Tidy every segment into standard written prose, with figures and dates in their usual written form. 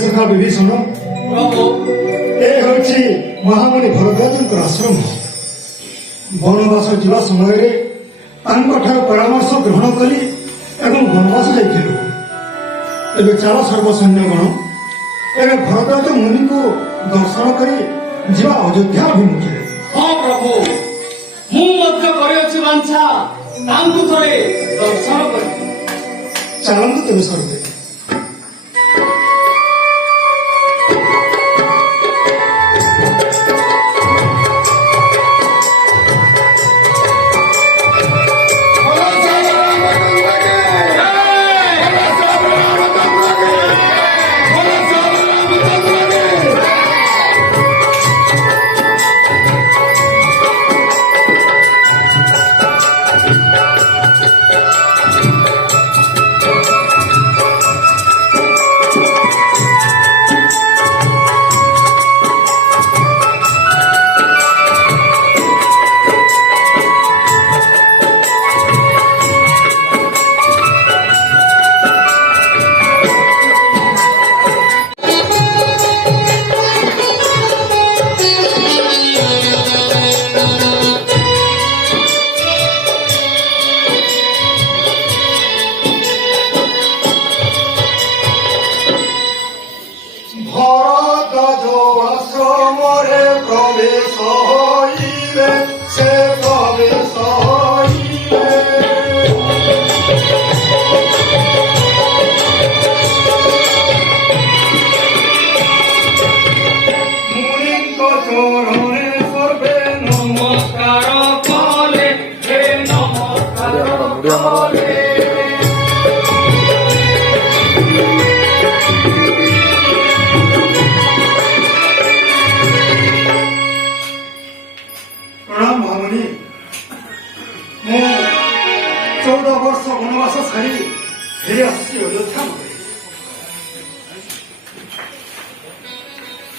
ସଖା ବିଭୀଷଣ ଏ ହେଉଛି ମହାମୁନି ଭରଦ୍ୱାଜଙ୍କର ଆଶ୍ରମ। ବନବାସ ଯିବା ସମୟରେ ତାଙ୍କଠାରୁ ପରାମର୍ଶ ଗ୍ରହଣ କରି ଏବଂ ବନବାସ ଯାଇଥିଲୁ। ଏବେ ଚାଲ ସର୍ବସୈନ୍ୟଗଣ ଏବେ ଭରଦ୍ୱାଜ ମୁନିଙ୍କୁ ଦର୍ଶନ କରି ଯିବା ଅଯୋଧ୍ୟା ଅଭିମୁଖେ। ହଁ ପ୍ରଭୁ, ମୁଁ ମଧ୍ୟ କରିଅଛି ବାଞ୍ଛା ତାଙ୍କୁ ଥରେ ଦର୍ଶନ କରି। ଚାଲନ୍ତୁ ତେବେ ସର୍ବେ।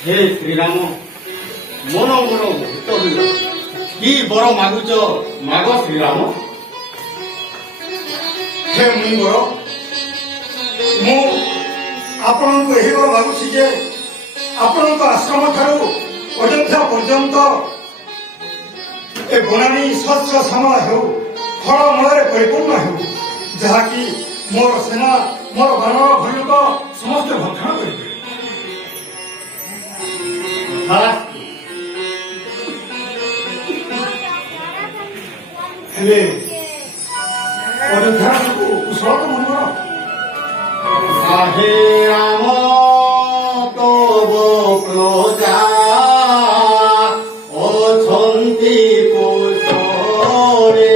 हे श्रीराम, मन मोर मोहित हईल कि बर मागुच माग श्रीराम। हे मुनिवर, मु आपणको एही बर मागुछि जे आपणको आश्रम ठारू अयोध्या पर्यंत ए बनानी शस्य श्यामल हेउ, फलमूଳରେ परिपूर्ण हेउ, ଯାହାକି ମୋର ସେନା ମୋର ବାନର ଭଲ୍ଲୁକ ସମସ୍ତେ ଭକ୍ଷଣ କରିବେ। ହେଲେ ଅଯୋଧ୍ୟାକୁ କୁଶଳ ତ ମୁନିବର। ହେ ରାମ ତବ ପ୍ରଜା ଅଛନ୍ତି କୁଶଳେ।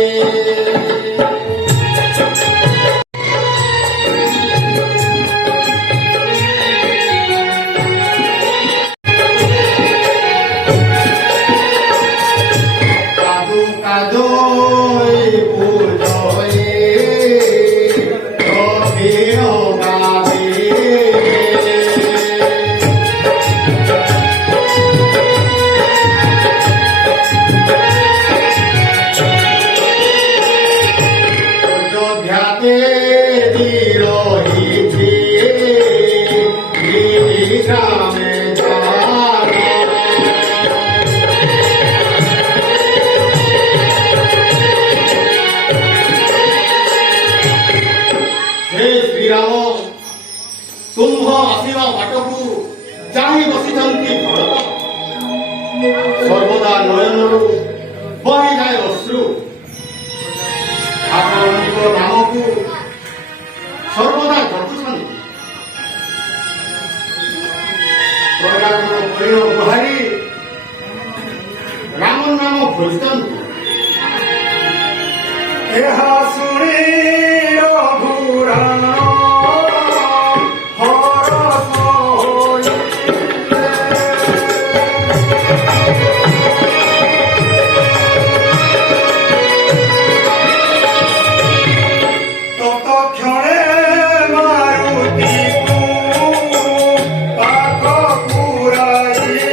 কাদো কাদো পূজয় ତୁମ୍ଭ ଆସିବା ବାଟକୁ ଚାହିଁ ବସିଛନ୍ତି ଭରତ। ସର୍ବଦା ନୟନରୁ ବହିଯାଏ ଅଶ୍ରୁ। ଆପଣଙ୍କ ନାମକୁ ସର୍ବଦା ଜପୁଛନ୍ତି। ପ୍ରଜାଙ୍କର ପ୍ରିୟ ଗୁହାରି ରାମ ନାମ ଭଜିଛନ୍ତି। ଏହା ଶୁଣି ରଘୁରାମ ହରଷ ହୋଇଲେ। ତତକ୍ଷଣେ ମାରୁତିକୁ ପାଖକୁ ରାଇଲେ।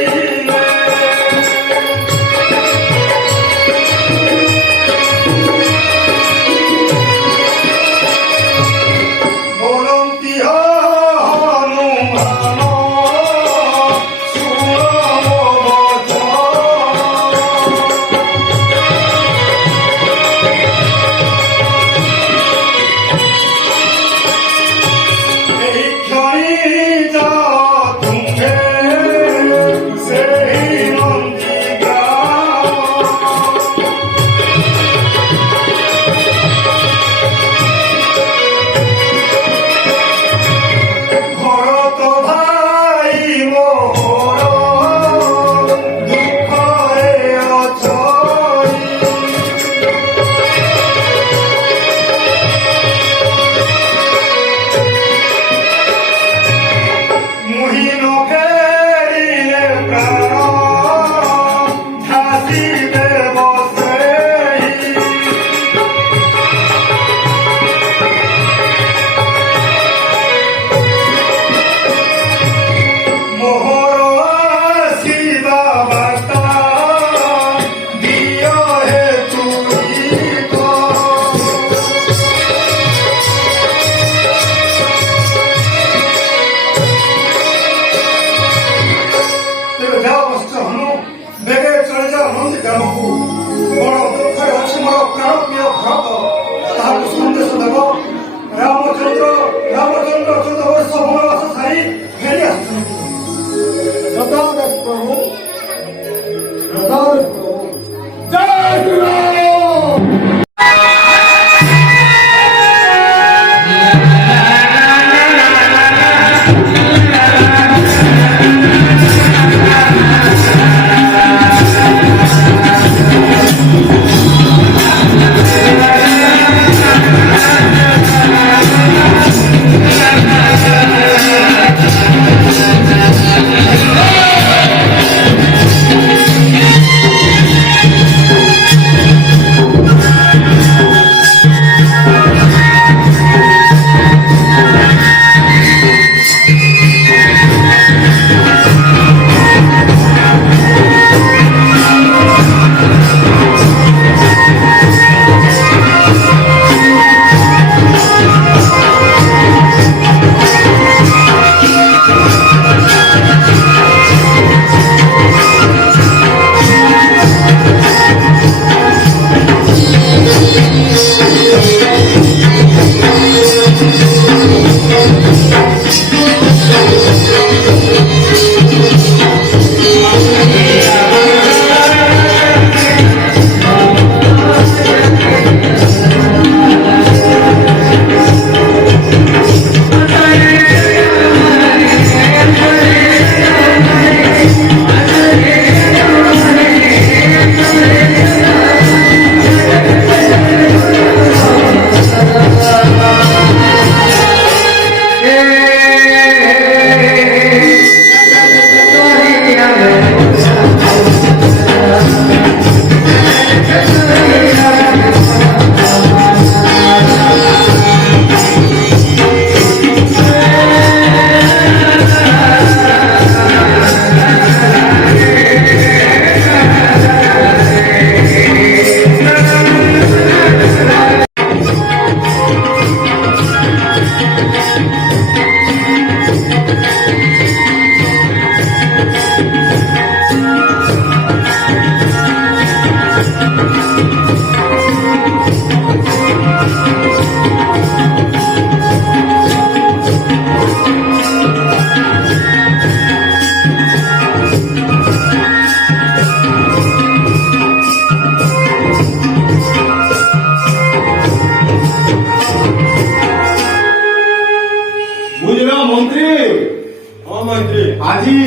ଆଜି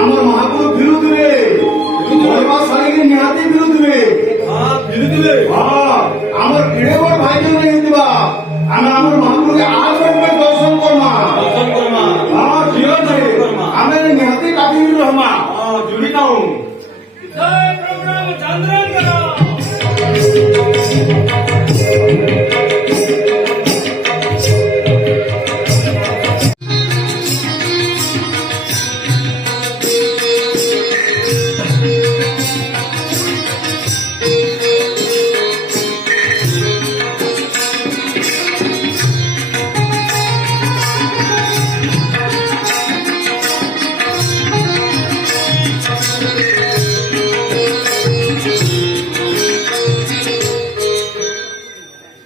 ଆମର ମହାପୁରୁ ବିରୁଦ୍ଧରେ ମହିମା ଶାଳୀକି ନିହାତି ବିରୁଦ୍ଧରେ ବିରୁଦ୍ଧରେ ଆମର କେଡ଼େ ବଡ଼ ଭାଇ ଜଣ ହେଇଥିବା ଆମେ ଆମର ମହାପୁରୁକେ ଆଜ ଦର୍ଶନ କର୍ମା ଦର୍ଶନ କର୍ମା ଠିକ ଅଛି ଆମେ ନିହାତି କାଟିକି ରହମା ଜୁଡ଼ି ନାଉ ଜୟ ପ୍ରଭୁ ରାମଚନ୍ଦ୍ରଙ୍କର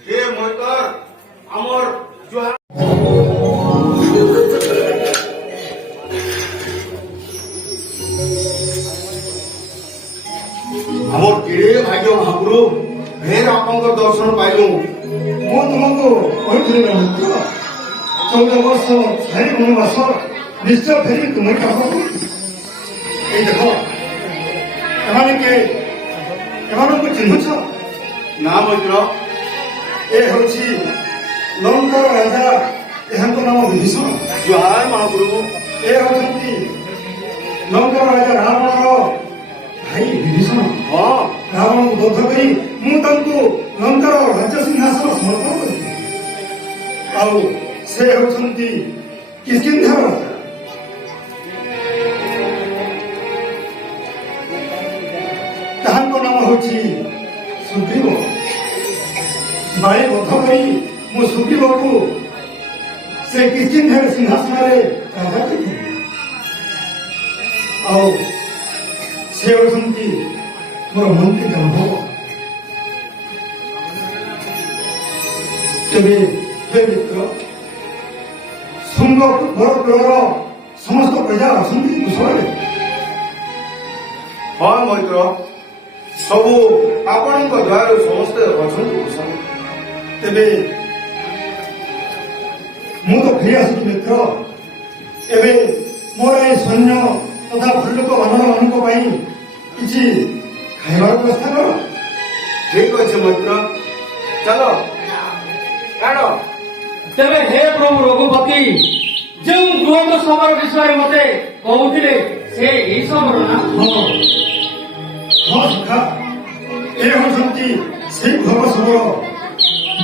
हे মহিতর আমার জুহার আমার কেড়ে ভাগ্য মহাপুরু ফের আপনার দর্শন পাইলু ମୁଁ ତୁମକୁ କହିଥିଲି ନା ମିତ୍ର 14 ବର୍ଷ ଛାଇ ବନବାସ ନିଶ୍ଚୟ ଫେରି ତୁମେ ପାଖକୁ ଏଇ ଦେଖ ଏମାନେ କିଏ ଏମାନଙ୍କୁ ଚିହ୍ନୁଛ না মৈত্র ଏ ହେଉଛି ଲଙ୍କାର ରାଜା ଏହାଙ୍କ ନାମ ବିଭୀଷଣ জুহার মহাপুরু ଏ ହେଉଛନ୍ତି ଲଙ୍କାର ରାଜା ରାବଣର ଭାଇ ବିଭୀଷଣ হ্যাঁ ରାବଣକୁ ବଧ କରି ମୁଁ ତାଙ୍କୁ ଲଙ୍କାର ରାଜ୍ୟ ସିଂହାସନ ସମର୍ପଣ କରିଥିଲି ଆଉ ସେ ହେଉଛନ୍ତି କିସ୍କିନ୍ଧ୍ୟାର ରାଜା ତାହାଙ୍କ ନାମ ହେଉଛି ସୁଗ୍ରୀବ ବାଳି ବଧ କରି ମୁଁ ସୁଗ୍ରୀବକୁ ସେ କିସ୍କିନ୍ଧ୍ୟାର ସିଂହାସନରେ ରାଜା କରିଥିଲି ଆଉ ସେ ହେଉଛନ୍ତି ମୋର ମନ୍ତ୍ରୀ ଅନୁଭବ ତେବେ ହେ ମିତ୍ର ଶୃଙ୍ଗ ବରକୁଳର ସମସ୍ତ ପ୍ରଜା ଅଛନ୍ତି କୁଶଳରେ হ্যাঁ মৈত্র সবু আপনার দয়ার সমস্ত অଛନ୍ତି কুশল ତେବେ ମୁଁ ତ ଫେରି ଆସୁଛି ମିତ୍ର ଏବେ ମୋର ଏ ସୈନ୍ୟ ତଥା ଭଲ୍ଲୁକ ବାନରମାନଙ୍କ ପାଇଁ କିଛି ଖାଇବାର ବ୍ୟବସ୍ଥା କର ঠিক আছে মৈত্র চলো কাড় ତେବେ ହେ ପ୍ରଭୁ ରଘୁପତି ଯେଉଁ ବୃହତ ସମର ବିଷୟରେ ମତେ କହୁଥିଲେ ସେ ଏହି ସମର ନା ହଁ ହଁ ସଖା ଏ ହେଉଛନ୍ତି ସେଇ ଭବ ସମର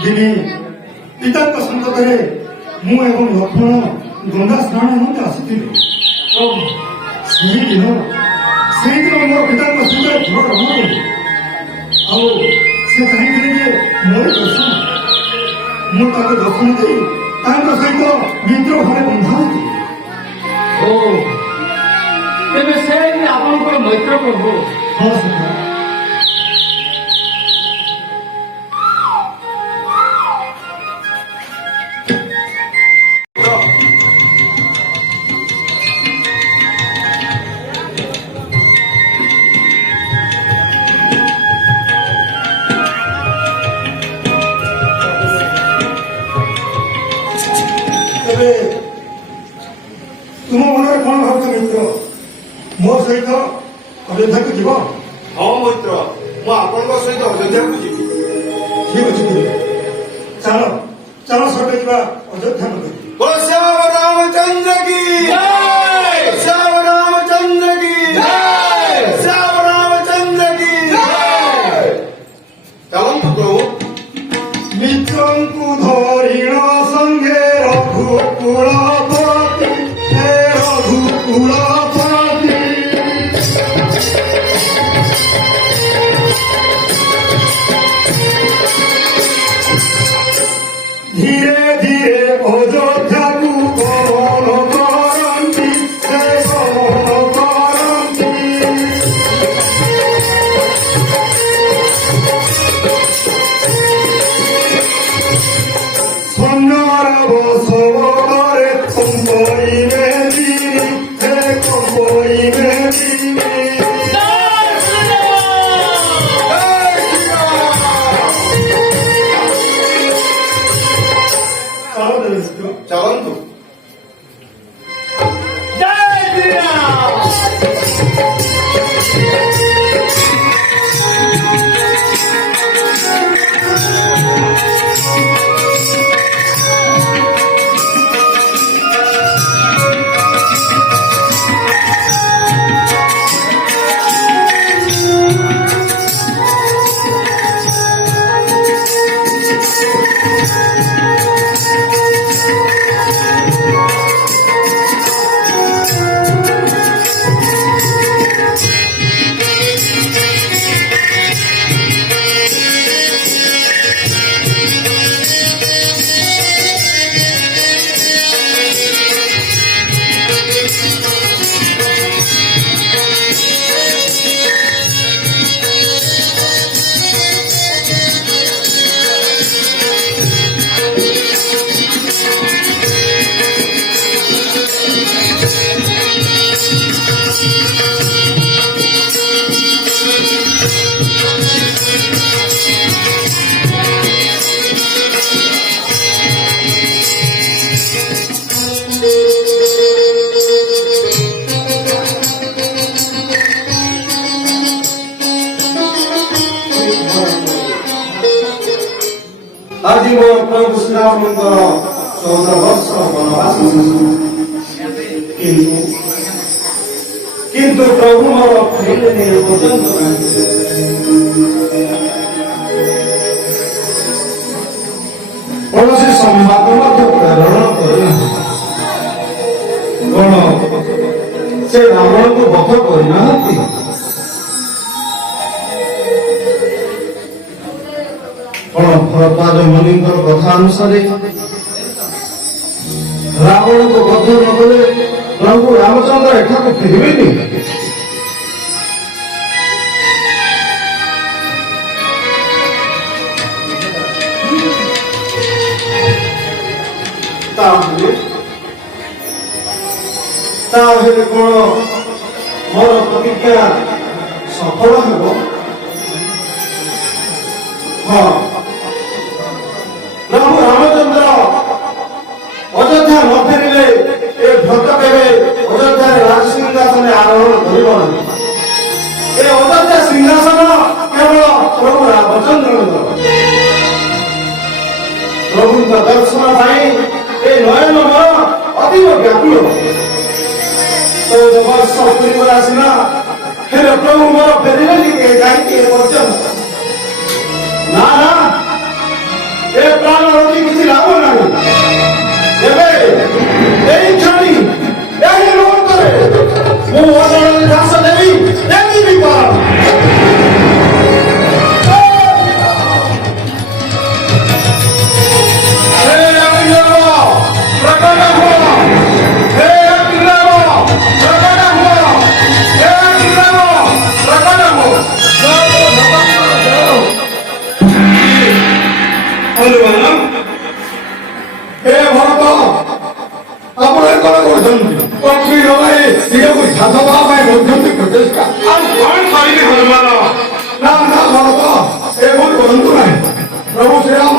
ଦିନେ ପିତାଙ୍କ ସନ୍ତତରେ ମୁଁ ଏବଂ ଲକ୍ଷ୍ମଣ ଗଙ୍ଗା ସ୍ନାନ ନିମନ୍ତେ ଆସିଥିଲି ପ୍ରଭୁ ସେଇଦିନ ମୋର ପିତାଙ୍କ ସହିତ ଭଲ କାମ କଲି ଆଉ ସେ ଚାହିଁଥିଲେ ଯେ ମୋର ଦର୍ଶନ ମୁଁ ତାଙ୍କୁ ଦର୍ଶନ ଦେଇ ତାଙ୍କ ସହିତ ମିତ୍ର ଭାବେ ବନ୍ଧା ହୋଇଥିଲି ଓ ତେବେ ସେ ବି ଆପଣଙ୍କର ମୈତ୍ର ପ୍ରଭୁ ହଁ ସଖା ତେବେ ତୁମ ମନରେ କ'ଣ ଭାବୁଛ ମିତ୍ର ମୋ ସହିତ ଅଯୋଧ୍ୟାକୁ ଯିବ হ্যাঁ মৈত্র ମୁଁ ଆପଣଙ୍କ ସହିତ ଅଯୋଧ୍ୟାକୁ ଯିବି ଠିକ ଅଛି ତେବେ ଚାଲ ଚାଲ ସହିତ ଯିବା ଅଯୋଧ୍ୟା ନଗରୀ बोलो श्याम रामचंद्र की ଜୟ! श्याम रामचंद्र की श्याम रामचंद्र की ଚାଲନ୍ତୁ ପ୍ରଭୁ ମିତ୍ରଙ୍କୁ ଧରିଣ ସଙ୍ଗେ ରଘୁକୁଳପତି ହେ ରଘୁକୁଳପତି ଧୀରେ ଧୀରେ ଅଯୋଧ୍ୟାକୁ ଗମନ କରନ୍ତି ସେ ଗମନ କରନ୍ତି ସୈନ୍ୟ ଆଜି ମୋ ପ୍ରଭୁ ଶ୍ରୀରାମଙ୍କର 14 ବର୍ଷ ବନବାସ ଶେଷ। କିନ୍ତୁ ପ୍ରଭୁ ମୋର ଫେରିଲେନି ଏପର୍ଯ୍ୟନ୍ତ ନାହିଁ। କୌଣସି ସମ୍ବାଦ ମଧ୍ୟ ପ୍ରେରଣ କରିନାହିଁ। କଣ ସେ ରାବଣଙ୍କୁ ବଧ କରିନାହାନ୍ତି? କଣ ଭରଦ୍ୱାଜ ମୁନିଙ୍କର କଥା ଅନୁସାରେ ରାବଣକୁ ବଧ ନ କଲେ ପ୍ରଭୁ ରାମଚନ୍ଦ୍ର ଏଠାକୁ ଫେରିବେନି? ତାହେଲେ କଣ ମୋର ପ୍ରତିଜ୍ଞା ସଫଳ ହେବ? ହଁ, ପ୍ରଭୁ ରାମଚନ୍ଦ୍ର ଅଯୋଧ୍ୟା ନ ଫେରିଲେ ଏ ଭକ୍ତ କେବେ ଅଯୋଧ୍ୟାରେ ରାଜସିଂହାସନରେ ଆରୋହଣ କରିବ ନାହିଁ। ଏ ଅଯୋଧ୍ୟା ସିଂହାସନ କେବଳ ପ୍ରଭୁ ରାମଚନ୍ଦ୍ରଙ୍କର। ପ୍ରଭୁଙ୍କ ଦର୍ଶନ ପାଇଁ ଏ ନୟନ ମୋର ଅତୀବ ବ୍ୟାକୁଳ। 14 ବର୍ଷ ପୂର୍ବରୁ ଆସିଲା, ହେଲେ ପ୍ରଭୁ ମୋର ଫେରିଲେନି କାହିଁକି ଏପର୍ଯ୍ୟନ୍ତ? ନା ନା, ଏ ପ୍ରାଣ ରଖି କିଛି ଲାଭ ନାହିଁ। ଏବେ ଏଇ କ୍ଷଣି ଏହି ମୁହୂର୍ତ୍ତରେ ମୁଁ ଅଟଳରେ ଘାସ ଦେବି, ଦେଖିବି ପାର। प्रभु श्रीराम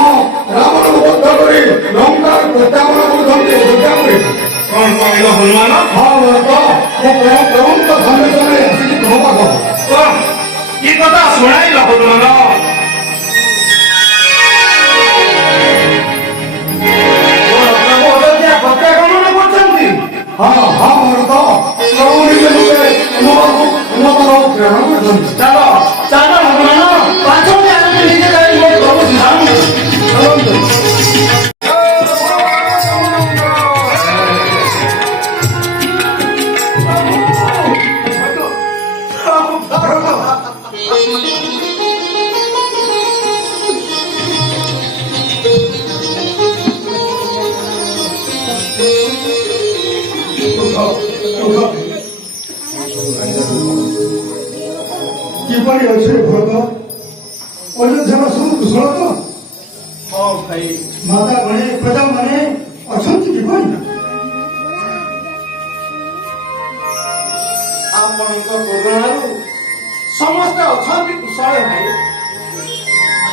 रावण को बद्ध कर लंका प्रत्यागमन करते अयोध्या में। कौन कहल हनुमान? हाँ प्रभु तो सामने सामने आसिक तुम पाख ये कथा शुणाइल हनुमान। प्रभु अयोध्या प्रत्यागमन करते? हाँ हाँ भरत प्रभु निजे निजे प्रेरण कर। चलो चलो हनुमान पाछो निजे प्रभु श्रीराम କିପରି ଅଛି ଭରତ? ଅଯୋଧ୍ୟାର ସବୁ କୁଶଳ ତ? ହଁ ଭାଇ, ମାତା ମାନେ ପ୍ରଜା ମାନେ ଅଛନ୍ତି କିପରି? ଆପଣଙ୍କ କରୁଣାରୁ ସମସ୍ତେ ଅଛନ୍ତି କୁଶଳ ଭାଇ।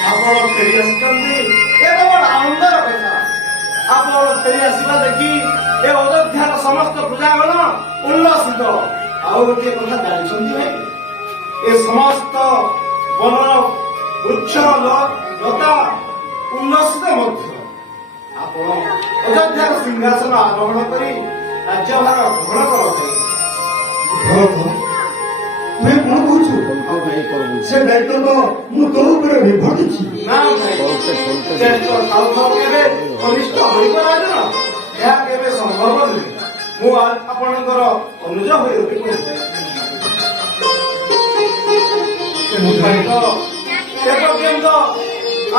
ଆପଣ ଫେରି ଆସିଛନ୍ତି, ଏ ବଡ଼ ଆନନ୍ଦର କଥା। ଆପଣ ଫେରି ଆସିବା ଦେଖି ଏ ଅଯୋଧ୍ୟାର ସମସ୍ତ ପ୍ରଜାଗଣ ଉଲ୍ଲସିତ। ଆଉ ଗୋଟିଏ କଥା ଜାଣିଛନ୍ତି ଭାଇ, ଏ ସମସ୍ତ ବନ ବୃକ୍ଷ ଲତା ଉଲ୍ଲସିତ ମଧ୍ୟ। ଆପଣ ଅଯୋଧ୍ୟାର ସିଂହାସନ ଆରୋହଣ କରି ରାଜ୍ୟଭାର ଗ୍ରହଣ କରନ୍ତି। ଭରତ ତୁମେ କଣ କହୁଛୁ? ସେ ଦାୟିତ୍ୱ ତ ମୁଁ ତୋ ଉପରେ ନିର୍ଭରିଛି। ନା ଭାଇ, ଜ୍ୟେଷ୍ଠ ସାଉଥର କେବେ କନିଷ୍ଠ ହୋଇପାରେ ନା, ଏହା କେବେ ସମ୍ଭବ ନୁହେଁ। ମୁଁ ଆପଣଙ୍କର ଅନୁଜ ହୋଇ ରହିପାରିବି। ଏପର୍ଯ୍ୟନ୍ତ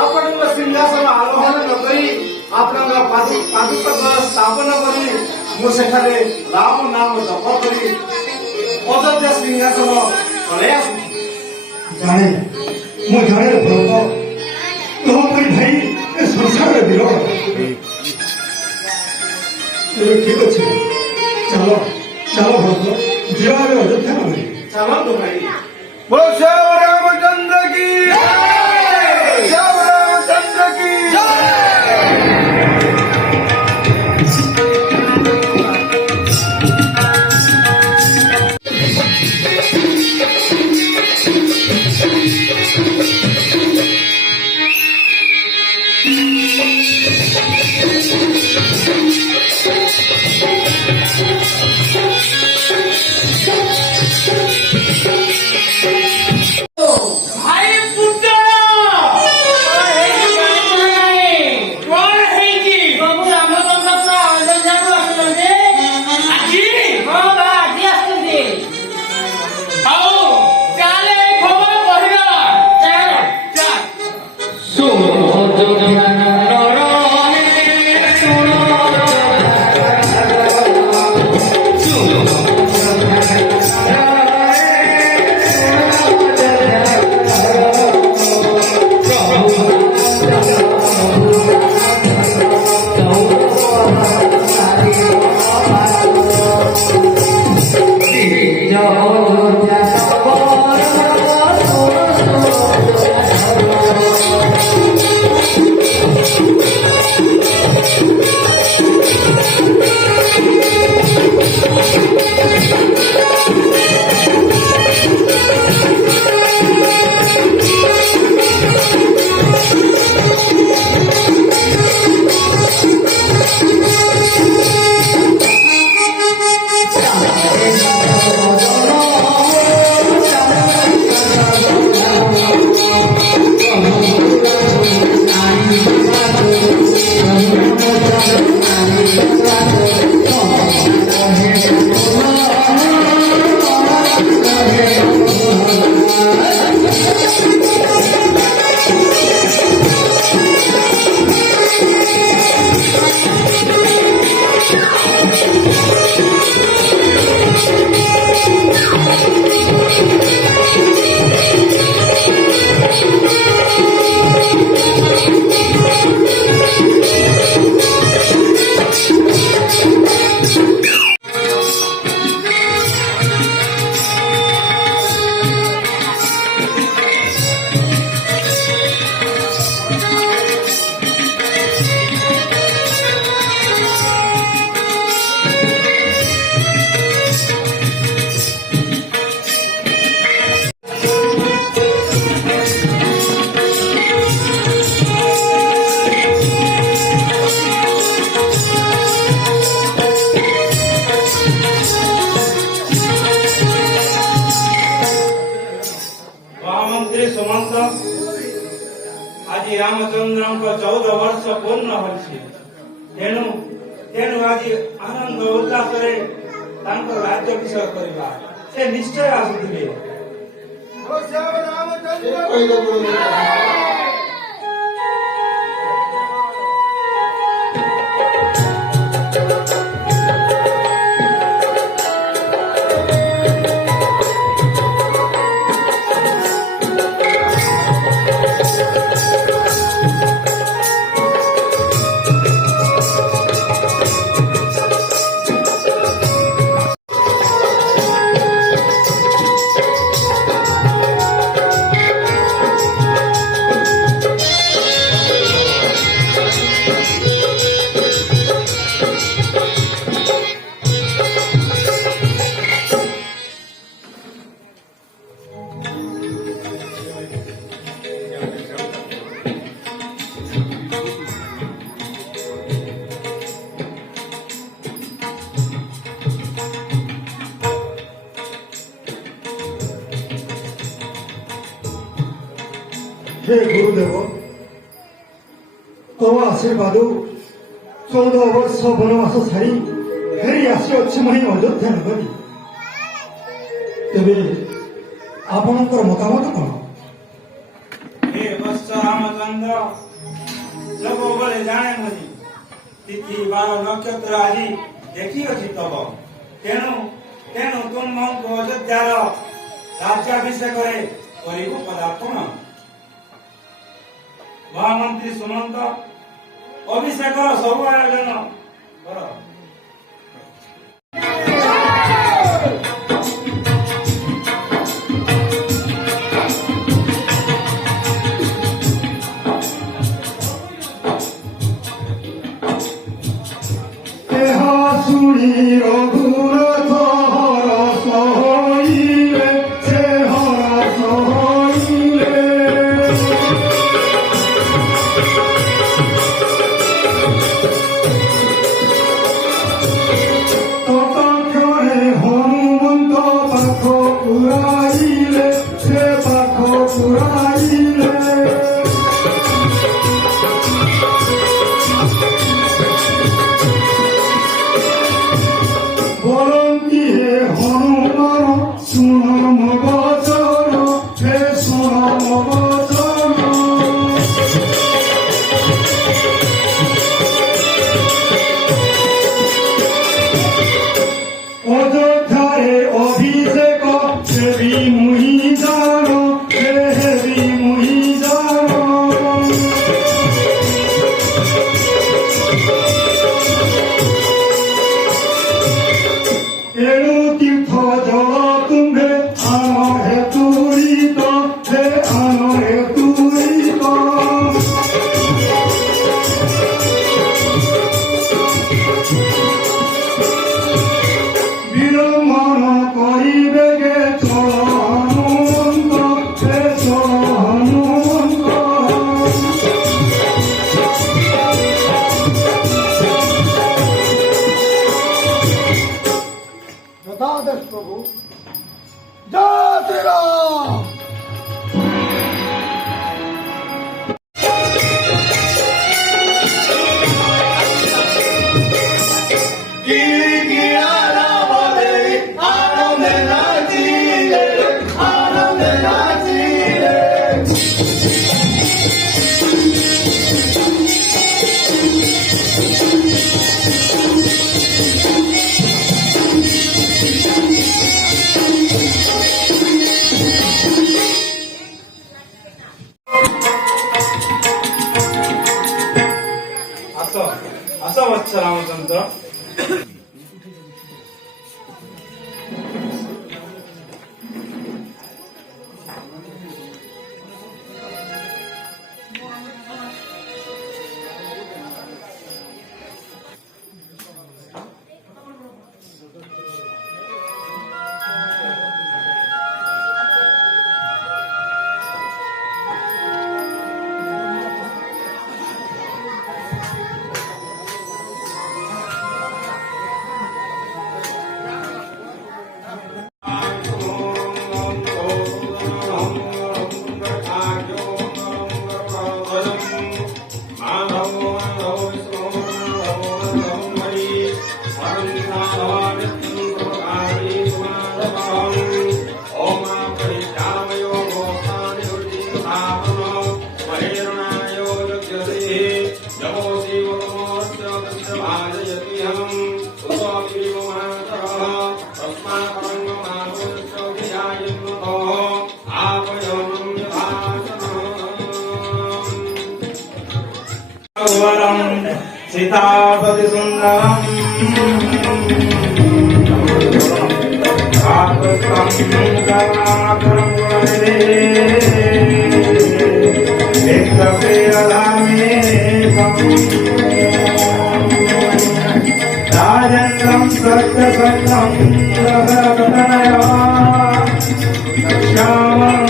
ଆପଣଙ୍କ ସିଂହାସନ ଆରୋହଣ ନ କରି ଆପଣଙ୍କ ପାଦୁକ ସ୍ଥାପନ କରି ମୁଁ ସେଠାରେ ରାମ ନାମ ଜପ କରି ଅଯୋଧ୍ୟା ସିଂହାସନ ପଳେଇ ଆସୁଛି। ଜାଣେ ମୁଁ ଜାଣେ ଭରତ, ତୋ ପରି ଭାଇ ଏ ସଂସାରରେ ବିରଳ। ତେବେ ଠିକ ଅଛି, ଚାଲ ଚାଲ ଭରତ, ଯିବା ଆମେ ଅଯୋଧ୍ୟା ନଗରୀ। ଚାଲନ୍ତୁ ଭାଇ। बोलो श्याम रामचंद्र की जय, श्याम रामचंद्र की जय। ଆଜି ରାମଚନ୍ଦ୍ରଙ୍କ 14 ବର୍ଷ ପୂର୍ଣ୍ଣ ହୋଇଛି। ତେଣୁ ତେଣୁ ଆଜି ଆନନ୍ଦ ଉଲ୍ଲାସରେ ତାଙ୍କ ରାଜ୍ୟାଭିଷେକ କରିବା। ସେ ନିଶ୍ଚୟ ଆସୁଥିବେ। କହିଲେ ଗୁରୁଦେବ। हे गुरुदेव, तव आशीर्वाद 14 वर्ष बनवास सारी फेरी आसीअछि मही अयोध्या नगरी। तेबे आपणकर मतामत कौन? हे वत्स रामचंद्र, ସବୁବେଳେ ଜାଣେ ମୁନି ତିଥି ବାର ନକ୍ଷତ୍ର ଆଜି ଦେଖିଅଛି ତବ। ତେଣୁ ତେଣୁ ତୁମଙ୍କୁ ଅଯୋଧ୍ୟାର ରାଜ୍ୟାଭିଷେକରେ କରିବୁ ପଦାର୍ପଣ। ମହାମନ୍ତ୍ରୀ ସୁମନ୍ତ ଅଭିଷେକର ସବୁ ଆୟୋଜନ କର। ଏହା ଶୁଣି ରଘୁନାଥ ହରଷ ହୋଇଲେ, ସେ ହରଷ ହୋଇଲେ। ତତକ୍ଷଣେ ହନୁମନ୍ତ ପାଖ ପୁରାଇଲେ, ସେ ପାଖ ପୁରାଇଲେ। বলন্তি হে হনুমান শুন মগ চরণ, হে শুন মগ চরণ। অযোধ্যারে অভিষেক হেবি মুহি জান, হে হেবি মুহি জান। এণু তীর্থ জল তুম্ভে আন হে তুরিত, হে আন হে তুরিত। বিলম্বন করিবে গে চল হনুমন্ত, হে চল হনুমন্ত। যথাদেশ প্রভু। জয় শ্রীরাম। ଆସ ଆସ ବତ୍ସ ରାମଚନ୍ଦ୍ର। सीतापति सुंदरम राजेन्द्रं सत्यसत्यं रसकटनया श्यामं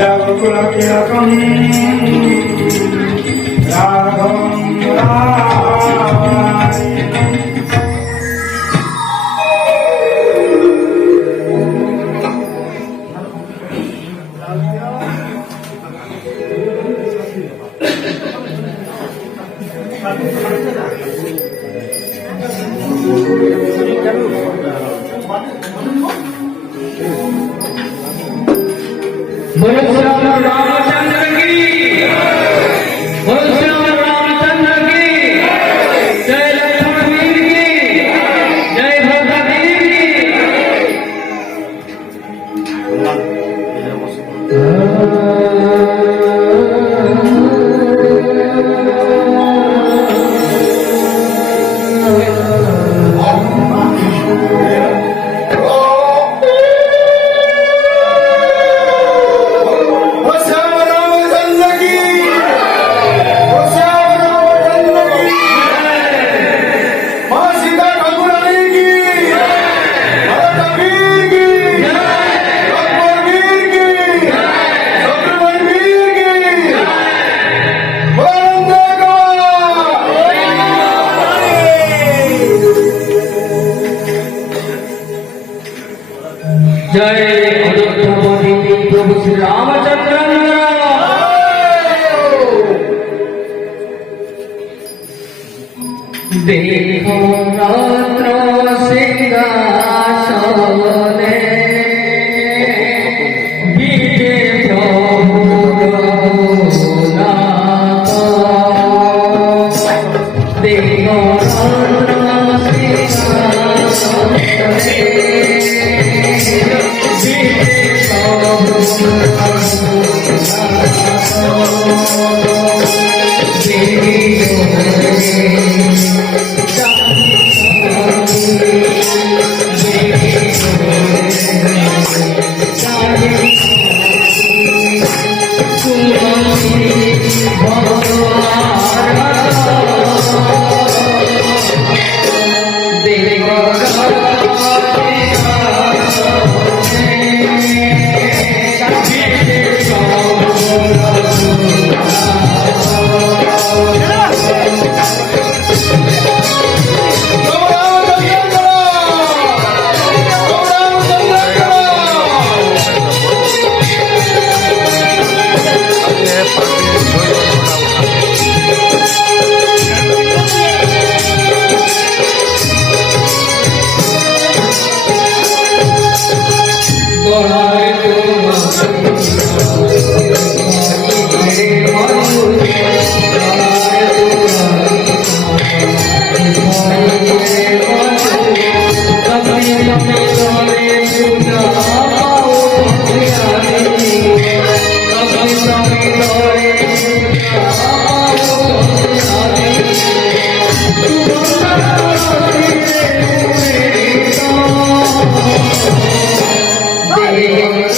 रघुकुलतिलकं राघवं बोलो श्री रामचंद्र की, बोलो श्री रामचंद्र की, जय लक्ष्मण वीर की, जय भरत वीर जय अयोध्यापति प्रभु श्री रामचंद्र देखो रात्र सिंहासने विजय प्रभु रघुनाथ देखो रात्र सिंहासने Hare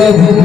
Thank you.